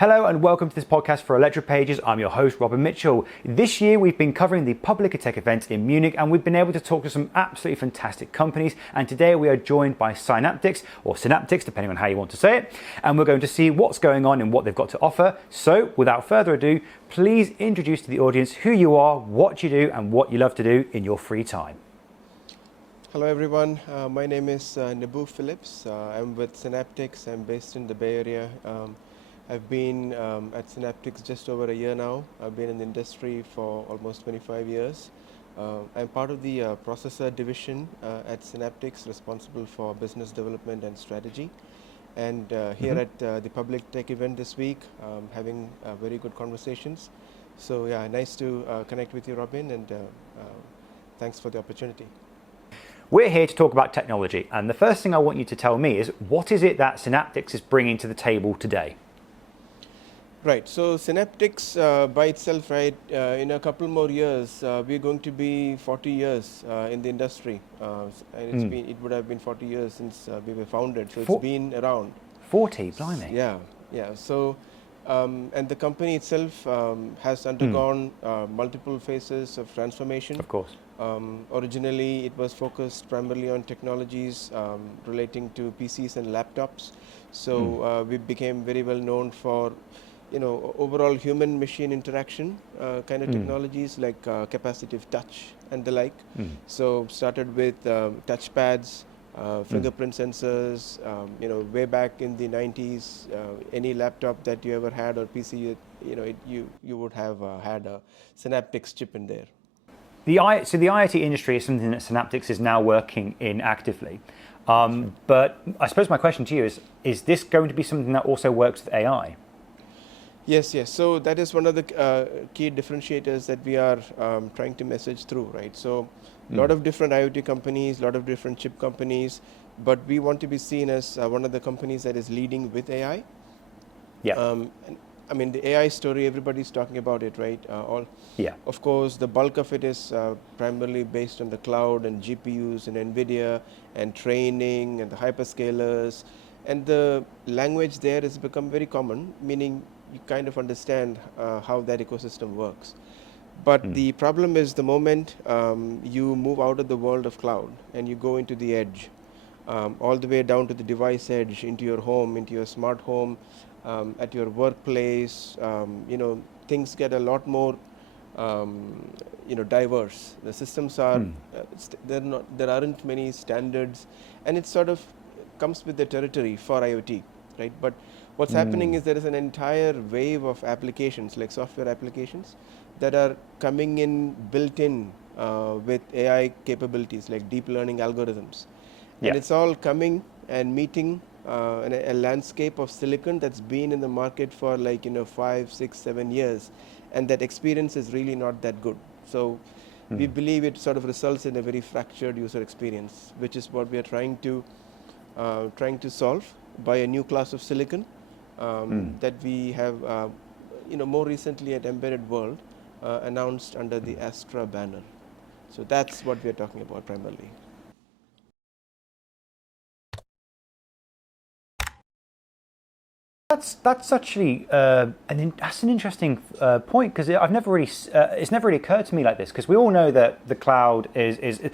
Hello and welcome to this podcast for Electropages. I'm your host, Robin Mitchell. This year we've been covering the Publica Tech event in Munich and we've been able to talk to some absolutely fantastic companies. And today we are joined by Synaptics, or Synaptics, depending on how you want to say it. And we're going to see what's going on and what they've got to offer. So without further ado, please introduce to the audience who you are, what you do, and what you love to do in your free time. Hello everyone, my name is Nebu Philips. I'm with Synaptics. I'm based in the Bay Area. I've been at Synaptics just over a year now. I've been in the industry for almost 25 years. I'm part of the processor division at Synaptics, responsible for business development and strategy. And here at the Public Tech event this week, having very good conversations. So yeah, nice to connect with you, Robin, and thanks for the opportunity. We're here to talk about technology, and the first thing I want you to tell me is, what is it that Synaptics is bringing to the table today? Right, so Synaptics by itself, right, in a couple more years, we're going to be 40 years in the industry. And it would have been 40 years since we were founded, so it's been around. 40, blimey. Yeah. So, and the company itself has undergone multiple phases of transformation. Of course. Originally, it was focused primarily on technologies relating to PCs and laptops. So we became very well known for overall human-machine interaction kind of technologies like capacitive touch and the like. So started with touchpads, fingerprint sensors. Way back in the 90s, any laptop that you ever had or PC, you would have had a Synaptics chip in there. So the IoT industry is something that Synaptics is now working in actively. But I suppose my question to you is this going to be something that also works with AI? Yes. So that is one of the key differentiators that we are trying to message through, right? So a lot of different IoT companies, a lot of different chip companies, but we want to be seen as one of the companies that is leading with AI. Yeah. I mean, the AI story, everybody's talking about it, right? Of course, the bulk of it is primarily based on the cloud and GPUs and NVIDIA and training and the hyperscalers. And the language there has become very common, meaning you kind of understand how that ecosystem works. But the problem is the moment you move out of the world of cloud and you go into the edge, all the way down to the device edge, into your home, into your smart home, at your workplace, things get a lot more diverse. The systems are, there aren't many standards, and it sort of comes with the territory for IoT, right? But what's happening is there is an entire wave of applications, like software applications, that are coming in built in with AI capabilities, like deep learning algorithms. And it's all coming and meeting a landscape of silicon that's been in the market for 5, 6, 7 years, and that experience is really not that good. So we believe it sort of results in a very fractured user experience, which is what we are trying to solve by a new class of silicon that we have more recently at Embedded World announced under the Astra banner. So that's what we are talking about primarily. That's actually that's an interesting point, because it's never really occurred to me like this, because we all know that the cloud is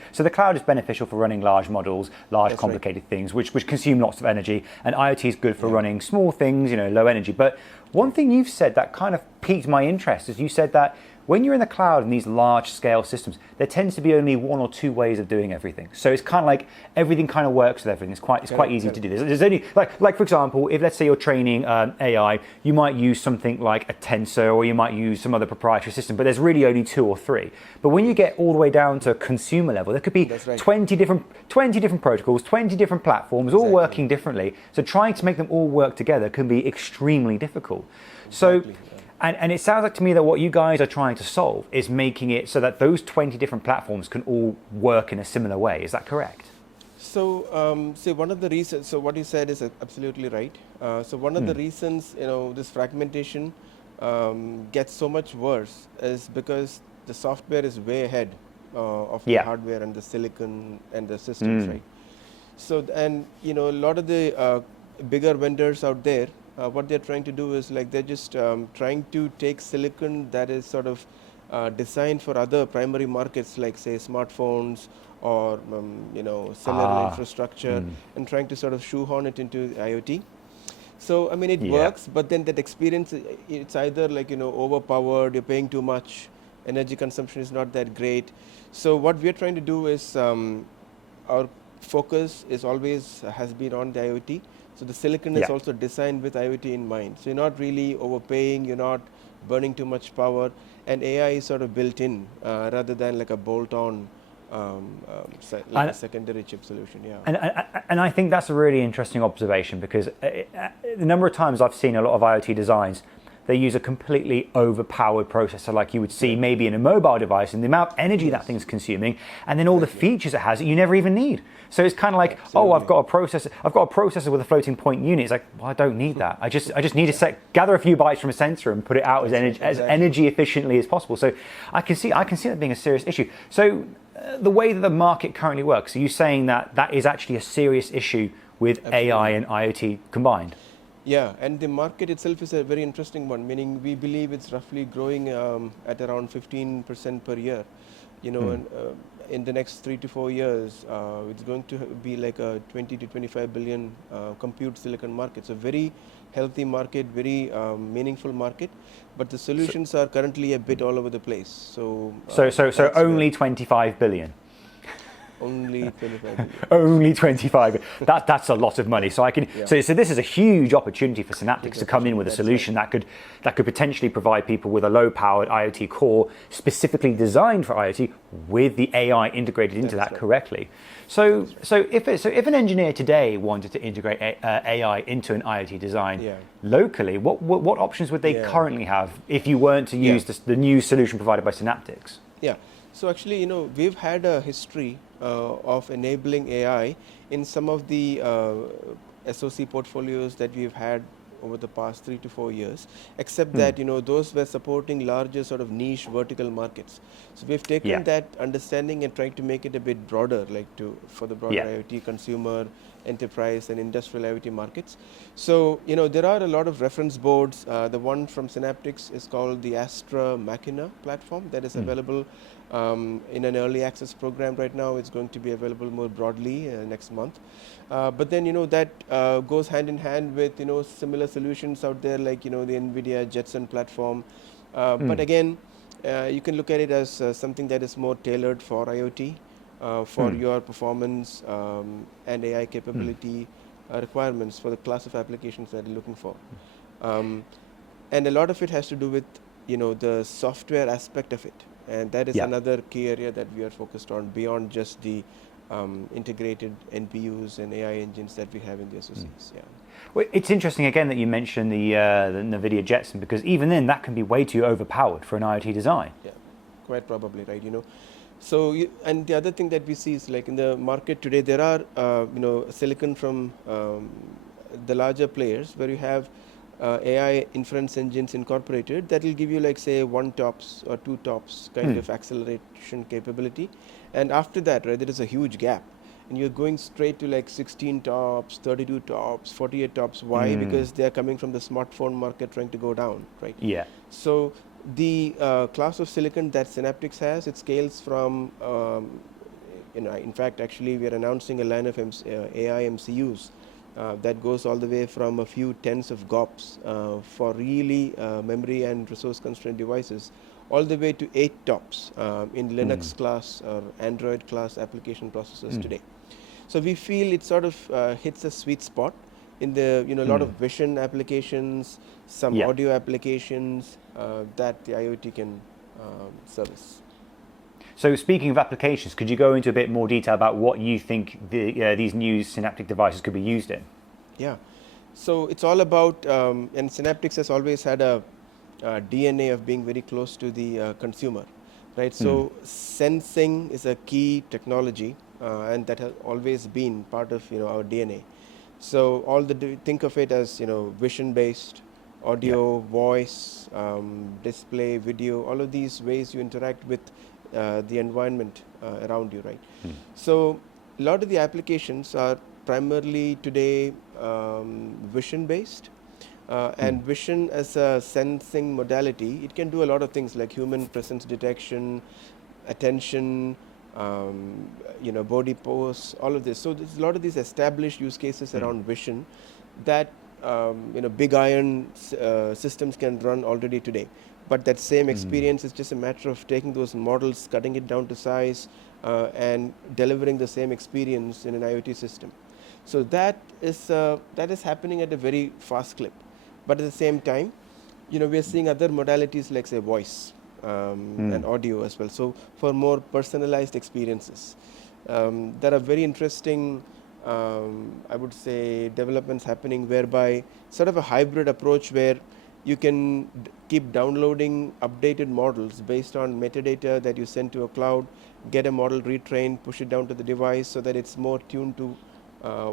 beneficial for running large models, complicated things which consume lots of energy, and IoT is good for running small things, low energy. But one thing you've said that kind of piqued my interest is you said that when you're in the cloud in these large-scale systems, there tends to be only one or two ways of doing everything. So it's kind of like everything kind of works with everything. It's quite easy to do this. There's only like for example, if let's say you're training AI, you might use something like a tensor, or you might use some other proprietary system. But there's really only two or three. But when you get all the way down to consumer level, there could be 20 different protocols, 20 different platforms, all working differently. So trying to make them all work together can be extremely difficult. So. And it sounds like to me that what you guys are trying to solve is making it so that those 20 different platforms can all work in a similar way. Is that correct? So, one of the reasons, so what you said is absolutely right. So one of the reasons, this fragmentation gets so much worse is because the software is way ahead of the hardware and the silicon and the systems, right? So, and a lot of the bigger vendors out there what they're trying to do is like they're just trying to take silicon that is sort of designed for other primary markets, like say smartphones or cellular infrastructure, and trying to sort of shoehorn it into IoT. So I mean it works, but then that experience, it's either like overpowered, you're paying too much, energy consumption is not that great. So what we're trying to do is our focus is always has been on the IoT. So the silicon is also designed with IoT in mind. So you're not really overpaying, you're not burning too much power, and AI is sort of built in rather than like a bolt-on a secondary chip solution. And I think that's a really interesting observation, because the number of times I've seen a lot of IoT designs, they use a completely overpowered processor like you would see maybe in a mobile device, and the amount of energy that thing's consuming, and then all the features it has that you never even need. So it's kind of like, I've got a processor with a floating point unit. It's like, well, I don't need that. I just need to gather a few bytes from a sensor and put it out as energy efficiently as possible. So I can see that being a serious issue. So the way that the market currently works, are you saying that is actually a serious issue with AI and IoT combined? Yeah, and the market itself is a very interesting one, meaning we believe it's roughly growing at around 15% per year. And in the next 3 to 4 years, it's going to be like a 20 to 25 billion compute silicon market. So very healthy market, very meaningful market, but the solutions are currently a bit all over the place. So only 25 billion. Only 25 billion. Only 25. That's a lot of money. So so this is a huge opportunity for Synaptics to come in with a solution that could potentially provide people with a low-powered IoT core specifically designed for IoT with the AI integrated into that correctly. So if an engineer today wanted to integrate AI into an IoT design locally, what options would they currently have if you weren't to use the new solution provided by Synaptics? Yeah. So actually, we've had a history of enabling AI in some of the SoC portfolios that we've had over the past 3 to 4 years, except that those were supporting larger sort of niche vertical markets. So we've taken that understanding and tried to make it a bit broader, like for the broader IoT consumer, enterprise, and industrial IoT markets. So there are a lot of reference boards. The one from Synaptics is called the Astra Machina platform that is available in an early access program right now. It's going to be available more broadly next month. But then that goes hand in hand with similar solutions out there, like the NVIDIA Jetson platform. But again, you can look at it as something that is more tailored for IoT, for your performance and AI capability requirements for the class of applications that you're looking for. And a lot of it has to do with the software aspect of it. And that is another key area that we are focused on beyond just the integrated NPUs and AI engines that we have in the SoCs. Well, it's interesting again that you mentioned the NVIDIA Jetson, because even then that can be way too overpowered for an IoT design. Yeah, quite probably, right? So and the other thing that we see is like in the market today, there are silicon from the larger players where you have AI inference engines incorporated that will give you like say 1 TOPS or 2 TOPS kind of acceleration capability, and after that, right, there is a huge gap, and you're going straight to like 16 TOPS, 32 TOPS, 48 TOPS. Why? Because they are coming from the smartphone market trying to go down, right? Yeah. So the class of silicon that Synaptics has, it scales from in fact, actually we are announcing a line of AI MCUs that goes all the way from a few tens of GOPS for really memory and resource constrained devices, all the way to 8 TOPS in Linux class or Android class application processors today. So we feel it sort of hits a sweet spot in the a lot of vision applications, some audio applications that the IoT can service. So speaking of applications, could you go into a bit more detail about what you think these new Synaptic devices could be used in? Yeah, so it's all about, and Synaptics has always had a DNA of being very close to the consumer, right? So sensing is a key technology, and that has always been part of our DNA. So think of it as vision-based, audio, voice, display, video, all of these ways you interact with the environment around you, right? So a lot of the applications are primarily today vision based, And vision as a sensing modality, it can do a lot of things like human presence detection, attention, body pose, all of this. So there's a lot of these established use cases around vision that big iron systems can run already today. But that same experience is just a matter of taking those models, cutting it down to size, and delivering the same experience in an IoT system. So that is happening at a very fast clip. But at the same time, we are seeing other modalities like, say, voice and audio as well. So for more personalized experiences, there are very interesting, I would say, developments happening whereby sort of a hybrid approach where you can keep downloading updated models based on metadata that you send to a cloud, get a model retrained, push it down to the device so that it's more tuned to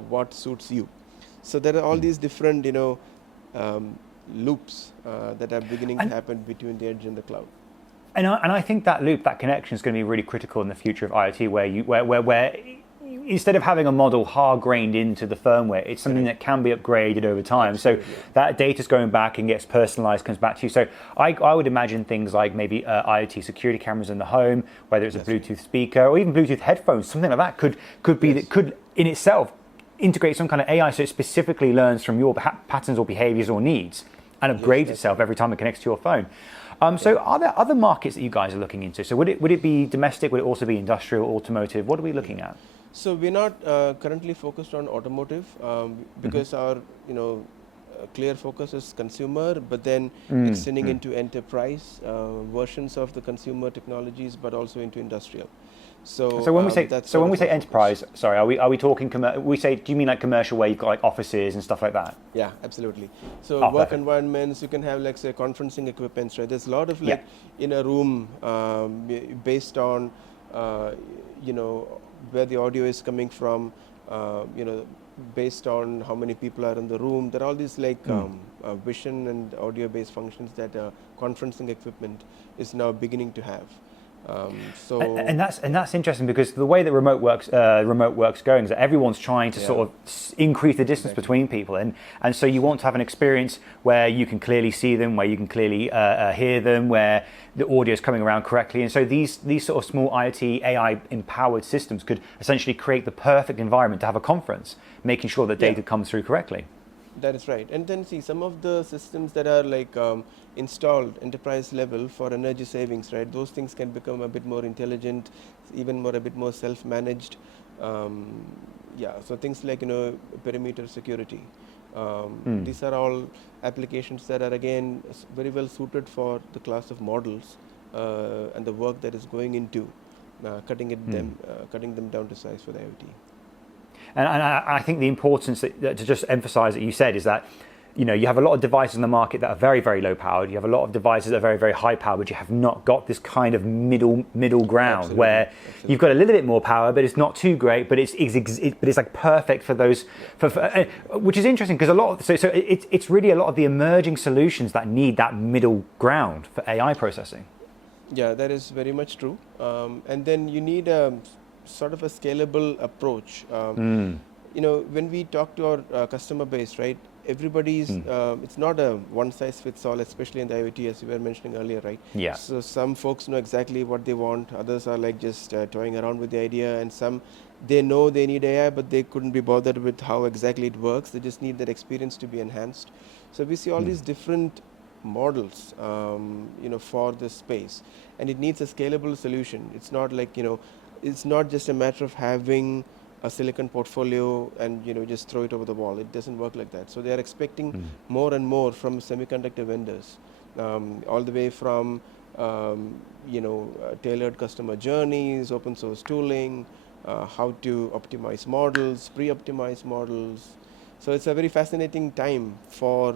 what suits you. So there are all these different, loops that are beginning to happen between the edge and the cloud. And I think that loop, that connection, is going to be really critical in the future of IoT, where instead of having a model hard-grained into the firmware, it's something that can be upgraded over time. Absolutely. So that data's going back and gets personalized, comes back to you. So I would imagine things like maybe IoT security cameras in the home, whether it's a Bluetooth speaker or even Bluetooth headphones, something like that could in itself integrate some kind of AI so it specifically learns from your patterns or behaviors or needs and upgrades itself every time it connects to your phone. So are there other markets that you guys are looking into? So would it be domestic? Would it also be industrial, automotive? What are we looking at? So we're not currently focused on automotive because our clear focus is consumer, but then extending into enterprise versions of the consumer technologies, but also into industrial. So when we say enterprise, sorry, are we talking? Do you mean like commercial where you've got like offices and stuff like that? Yeah, absolutely. So work perfect. Environments, you can have like say conferencing equipments, right? There's a lot of like in a room based on where the audio is coming from, based on how many people are in the room. There are all these like vision and audio based functions that conferencing equipment is now beginning to have. And that's interesting because the way that remote work's going is that everyone's trying to sort of increase the distance between people, and so you want to have an experience where you can clearly see them, where you can clearly hear them, where the audio is coming around correctly, and so these sort of small IoT AI empowered systems could essentially create the perfect environment to have a conference, making sure that data comes through correctly. That is right. And then see some of the systems that are like installed enterprise level for energy savings, right? Those things can become a bit more intelligent, even a bit more self-managed. So things like perimeter security. These are all applications that are again very well suited for the class of models and the work that is going into cutting them down to size for the IoT. And I think the importance to just emphasize that you said is that you have a lot of devices in the market that are very, very low powered. You have a lot of devices that are very, very high powered, but you have not got this kind of middle ground where you've got a little bit more power, but it's not too great, but it's like perfect for those. Which is interesting because it's really a lot of the emerging solutions that need that middle ground for AI processing. Yeah, that is very much true. And then you need sort of a scalable approach. When we talk to our customer base, right, everybody's, it's not a one size fits all, especially in the IoT, as you were mentioning earlier, right? Yeah. So some folks know exactly what they want. Others are like just toying around with the idea, and some, they know they need AI, but they couldn't be bothered with how exactly it works. They just need that experience to be enhanced. So we see all these different models, for this space, and it needs a scalable solution. It's not like, it's not just a matter of having a silicon portfolio and just throw it over the wall. It doesn't work like that. So they are expecting more and more from semiconductor vendors, all the way from tailored customer journeys, open source tooling, how to optimize models, pre-optimize models. So it's a very fascinating time for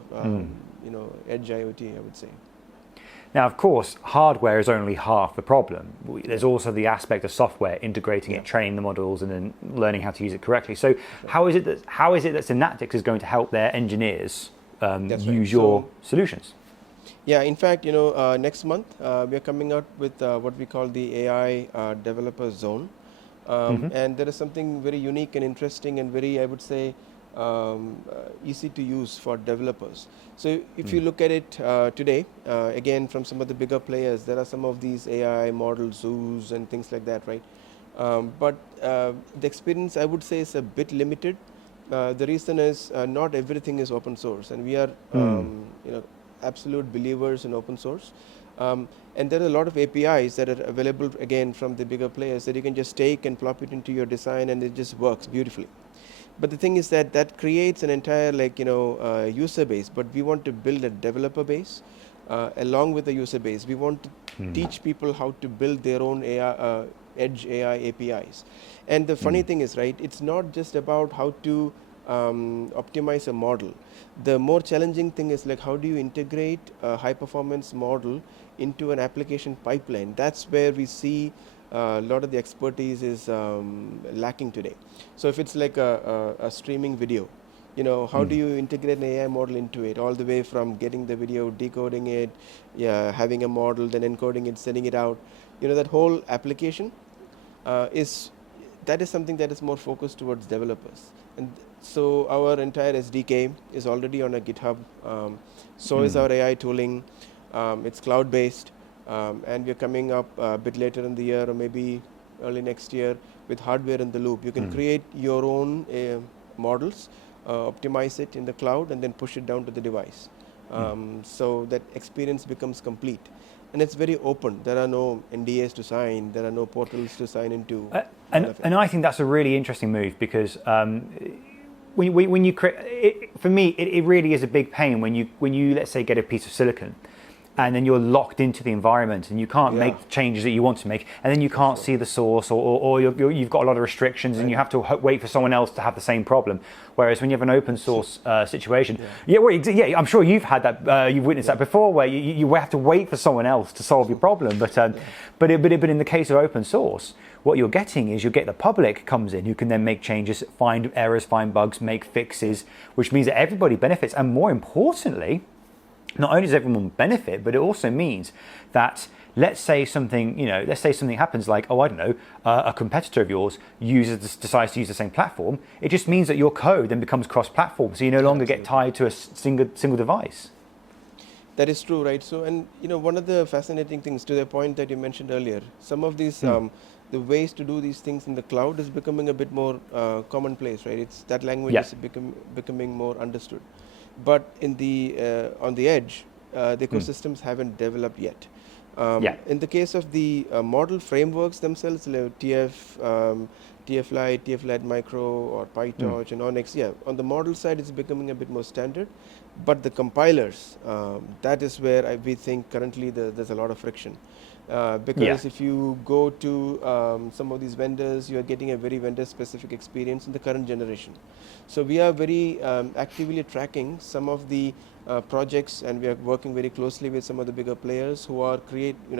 edge IoT, I would say. Now, of course, hardware is only half the problem. There's also the aspect of software, integrating it, training the models, and then learning how to use it correctly. So, how is it that Synaptics is going to help their engineers use your solutions? Yeah, in fact, next month we are coming out with what we call the AI developer zone, and there is something very unique and interesting and very, I would say, easy to use for developers. So if you look at it today, again from some of the bigger players, there are some of these AI model zoos and things like that, right? But the experience, I would say, is a bit limited. The reason is not everything is open source, and we are absolute believers in open source. And there are a lot of APIs that are available again from the bigger players that you can just take and plop it into your design, and it just works beautifully. But the thing is that that creates an entire user base. But we want to build a developer base along with the user base. We want to teach people how to build their own AI, edge AI APIs. And the funny thing is, right, it's not just about how to optimize a model. The more challenging thing is like how do you integrate a high performance model into an application pipeline. That's where we see a lot of the expertise is lacking today. So if it's like a streaming video, how do you integrate an AI model into it, all the way from getting the video, decoding it, having a model, then encoding it, sending it out. That whole application is something that is more focused towards developers. And so our entire SDK is already on a GitHub. So is our AI tooling. It's cloud-based. And we're coming up a bit later in the year, or maybe early next year, with hardware in the loop. You can create your own models, optimize it in the cloud, and then push it down to the device. So that experience becomes complete. And it's very open. There are no NDAs to sign. There are no portals to sign into. And I think that's a really interesting move, because when you create, for me, it really is a big pain when you let's say get a piece of silicon, and then you're locked into the environment and you can't make the changes that you want to make, and then you can't see the source, or you've got a lot of restrictions, and you have to wait for someone else to have the same problem. Whereas when you have an open source situation, I'm sure you've had that, you've witnessed that before, where you have to wait for someone else to solve your problem. But in the case of open source, what you're getting is you get the public comes in, who can then make changes, find errors, find bugs, make fixes, which means that everybody benefits. And more importantly, not only does everyone benefit, but it also means that let's say something happens, like, a competitor of yours decides to use the same platform. It just means that your code then becomes cross-platform, so you no longer get tied to a single device. That is true, right? So, and one of the fascinating things, to the point that you mentioned earlier, some of these the ways to do these things in the cloud is becoming a bit more commonplace, right? It's that language is becoming more understood. But in the on the edge, the ecosystems haven't developed yet. In the case of the model frameworks themselves, like TF Lite, TF Lite Micro, or PyTorch, and Onyx, on the model side, it's becoming a bit more standard. But the compilers, that is where we think currently there's a lot of friction. Because if you go to some of these vendors, you are getting a very vendor-specific experience in the current generation. So we are very actively tracking some of the projects, and we are working very closely with some of the bigger players who are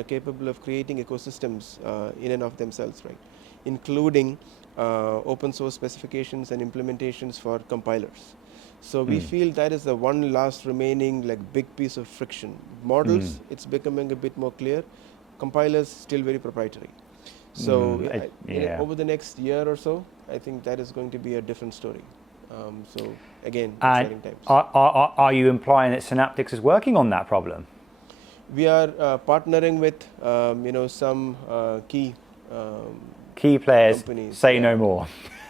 capable of creating ecosystems in and of themselves, right? Including open source specifications and implementations for compilers. So we feel that is the one last remaining big piece of friction. Models, it's becoming a bit more clear. Compilers, still very proprietary. So over the next year or so, I think that is going to be a different story. So again, exciting times. Are you implying that Synaptics is working on that problem? We are partnering with some key players. Companies. Say no more.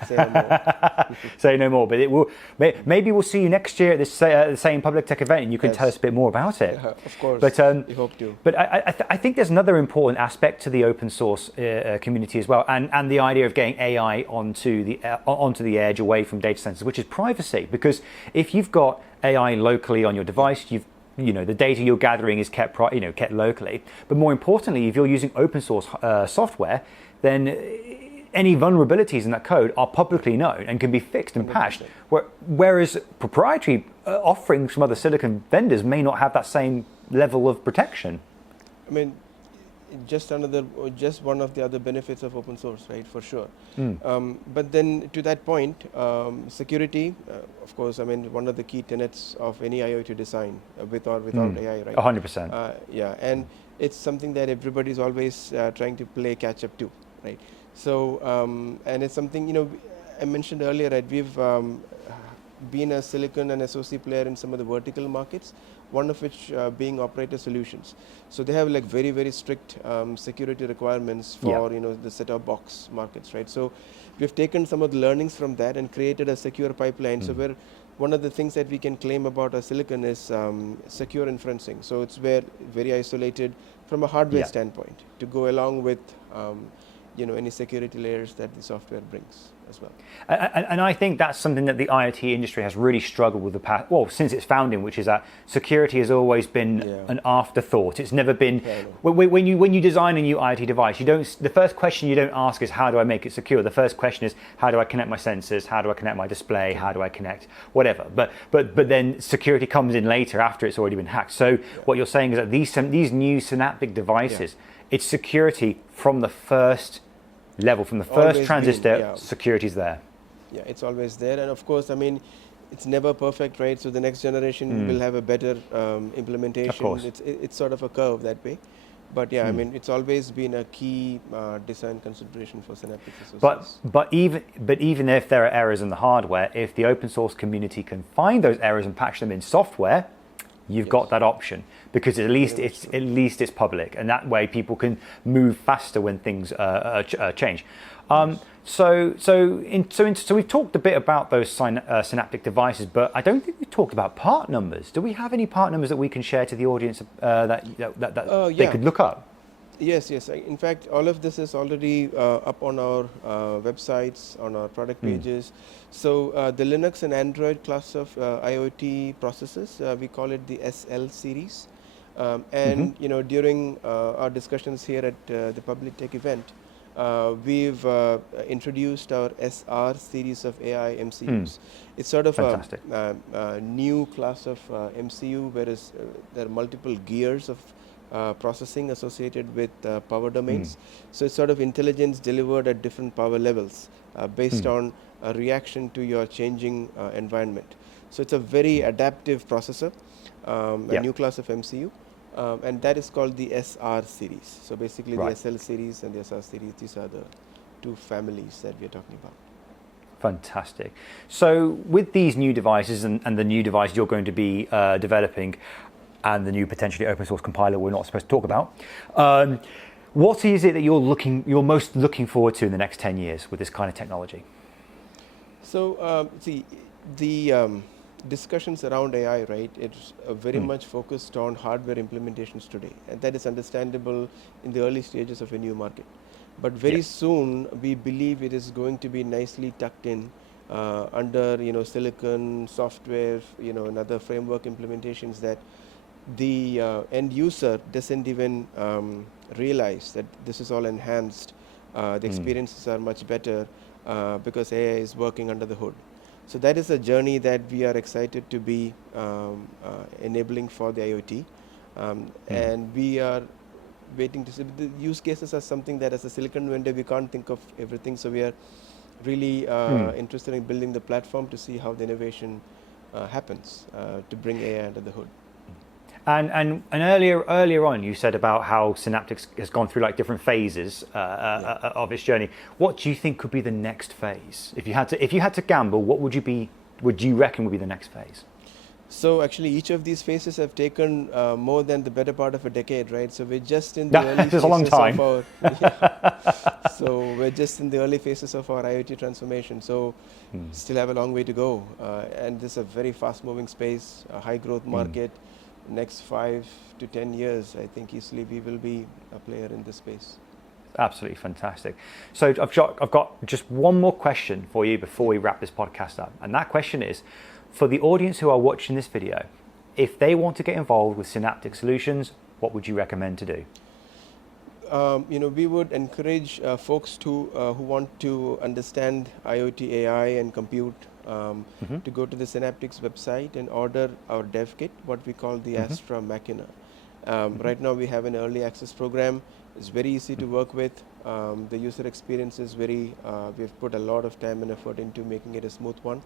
Say no more. Say no more. But it will. Maybe we'll see you next year at this the same public tech event, and you can tell us a bit more about it. Of course. But we hope to. But I think there's another important aspect to the open source community as well, and the idea of getting AI onto the edge, away from data centers, which is privacy. Because if you've got AI locally on your device, the data you're gathering is kept locally. But more importantly, if you're using open source software, then any vulnerabilities in that code are publicly known and can be fixed and patched. Whereas proprietary offerings from other silicon vendors may not have that same level of protection. I mean, just one of the other benefits of open source, right? For sure. But then to that point, security, of course. I mean, one of the key tenets of any IoT design, with or without AI, right? 100%. And it's something that everybody's always trying to play catch up to, right? So, and it's something I mentioned earlier, right? We've been a silicon and SoC player in some of the vertical markets, one of which being operator solutions. So they have like very, very strict security requirements for the set-top box markets, right? So we've taken some of the learnings from that and created a secure pipeline. So where one of the things that we can claim about our silicon is secure inferencing. So it's very isolated from a hardware standpoint to go along with any security layers that the software brings as well. And I think that's something that the IoT industry has really struggled with since its founding, which is that security has always been an afterthought. It's never been when you design a new IoT device, the first question you don't ask is how do I make it secure. The first question is how do I connect my sensors, how do I connect my display, how do I connect whatever. But then security comes in later after it's already been hacked. So what you're saying is that these new Synaptic devices, it's security from the first level, from the first always transistor, security's there. Yeah, it's always there. And of course, I mean, it's never perfect, right? So the next generation will have a better implementation. Of course. It's sort of a curve that way. But I mean, it's always been a key design consideration for Synaptics associates. But even if there are errors in the hardware, if the open source community can find those errors and patch them in software, you've got that option, because at least it's public, and that way people can move faster when things change. So we've talked a bit about those Synaptic devices, but I don't think we've talked about part numbers. Do we have any part numbers that we can share to the audience that they could look up? Yes. In fact, all of this is already up on our websites, on our product pages. So the Linux and Android class of IoT processors, we call it the SL series. And during our discussions here at the Public Tech event, we've introduced our SR series of AI MCUs. It's sort of a new class of MCU, whereas there are multiple gears of processing associated with power domains. So it's sort of intelligence delivered at different power levels based on a reaction to your changing environment. So it's a very adaptive processor, a new class of MCU, and that is called the SR series. So basically the SL series and the SR series, these are the two families that we are talking about. Fantastic. So with these new devices and the new device you're going to be developing, and the new potentially open source compiler we're not supposed to talk about, what is it that you're most looking forward to in the next 10 years with this kind of technology? So the discussions around AI, right, it's very much focused on hardware implementations today, and that is understandable in the early stages of a new market. But very soon we believe it is going to be nicely tucked in under silicon, software, and other framework implementations that the end user doesn't even realize that this is all enhanced. The experiences are much better because AI is working under the hood. So that is a journey that we are excited to be enabling for the IoT, and we are waiting to see. The use cases are something that as a silicon vendor we can't think of everything, so we are really interested in building the platform to see how the innovation happens to bring AI under the hood. And earlier on, you said about how Synaptics has gone through like different phases of its journey. What do you think could be the next phase? If you had to gamble, what would you reckon would be the next phase? So actually, each of these phases have taken more than the better part of a decade, right? So we're just in the early phases a long time. of our. So we're just in the early phases of our IoT transformation. So still have a long way to go, and this is a very fast-moving space, a high-growth market. Next 5 to 10 years, I think easily we will be a player in this space. Absolutely fantastic. So I've got just one more question for you before we wrap this podcast up, and that question is, for the audience who are watching this video, if they want to get involved with Synaptic Solutions, what would you recommend to do? We would encourage folks who want to understand IoT, AI, and compute to go to the Synaptics website and order our dev kit, what we call the Astra Machina. Right now we have an early access program. It's very easy to work with. The user experience is we've put a lot of time and effort into making it a smooth one.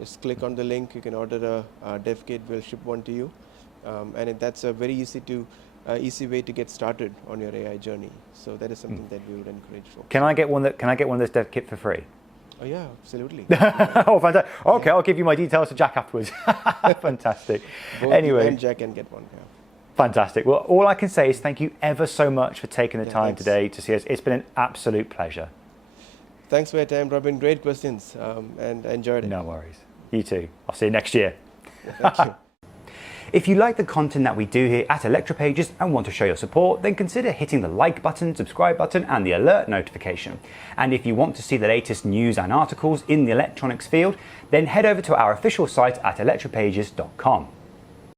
Just click on the link, you can order a dev kit, we'll ship one to you. And that's a very easy way to get started on your AI journey. So that is something that we would encourage folks. Can I get one of this dev kit for free? Oh yeah, absolutely. Oh, fantastic. Okay, I'll give you my details to Jack afterwards. Fantastic. Both Anyway. you and Jack can get one. Yeah. Fantastic. Well, all I can say is thank you ever so much for taking the time Thanks. today to see us. It's been an absolute pleasure. Thanks for your time, Robin. Great questions, and I enjoyed it. No worries. You too. I'll see you next year. Thank you. If you like the content that we do here at Electropages and want to show your support, then consider hitting the like button, subscribe button, and the alert notification. And if you want to see the latest news and articles in the electronics field, then head over to our official site at electropages.com.